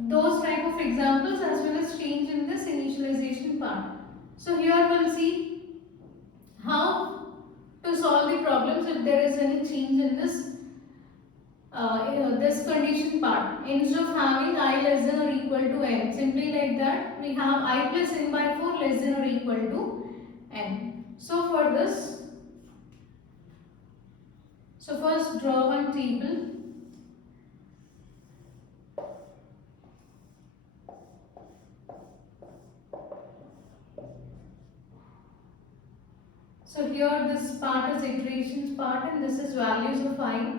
those type of examples as well as change in this initialization part. So here we'll see how to solve the problems if there is any change in this condition part. Instead of having I less than or equal to n, simply like that we have I plus n by 4 less than or equal to n. So for this, so first draw one table. So here this part is iterations part and this is values of I.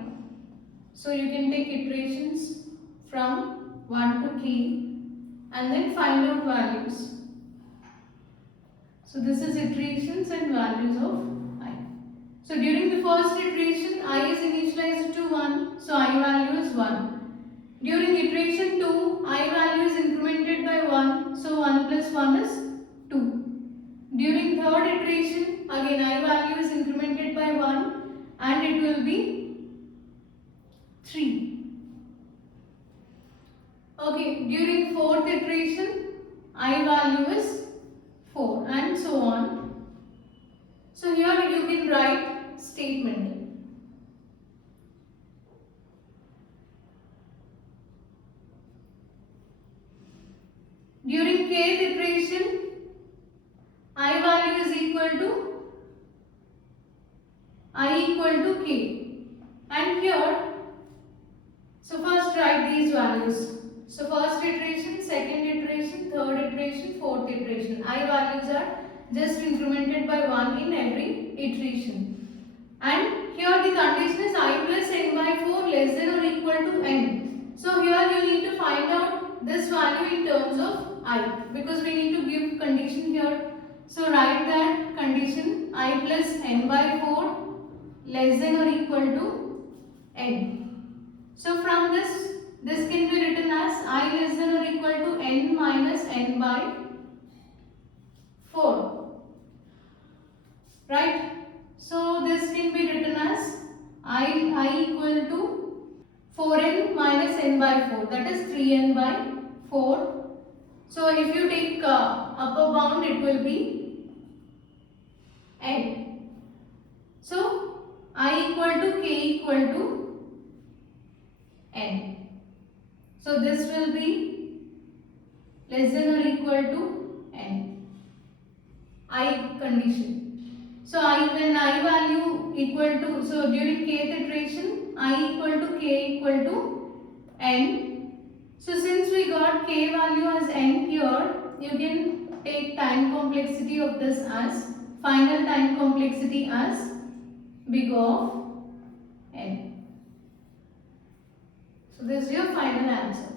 So you can take iterations from 1 to k and then find out values. So this is iterations and values of I. So during the first iteration I is initialized to 1, so I value is 1. During iteration 2 I value is incremented by 1, so 1 plus 1 is 2. During third iteration again I value is incremented by 1 and it will be 3. Okay, during fourth iteration I value is 4 and so on. So here you can write statement. During kth iteration I value is equal to k, and here, so first write these values. So first iteration, second iteration, third iteration, fourth iteration. I values are just incremented by 1 in every iteration. And here the condition is I plus n by 4 less than or equal to n. So here you need to find out this value in terms of I, because we need to give condition here. So write that condition I plus n by 4 less than or equal to n. So from this can be written as I less than or equal to n minus n by 4. Right? So this can be written as I equal to 4n minus n by 4, that is 3n by 4. So if you take upper bound, it will be n. So I equal to k equal to n. So this will be less than or equal to n. I condition. So when I value equal to, so during kth iteration I equal to k equal to n. So since we got k value as n here, you can take time complexity of this as final time complexity as big of n. So this is your final answer.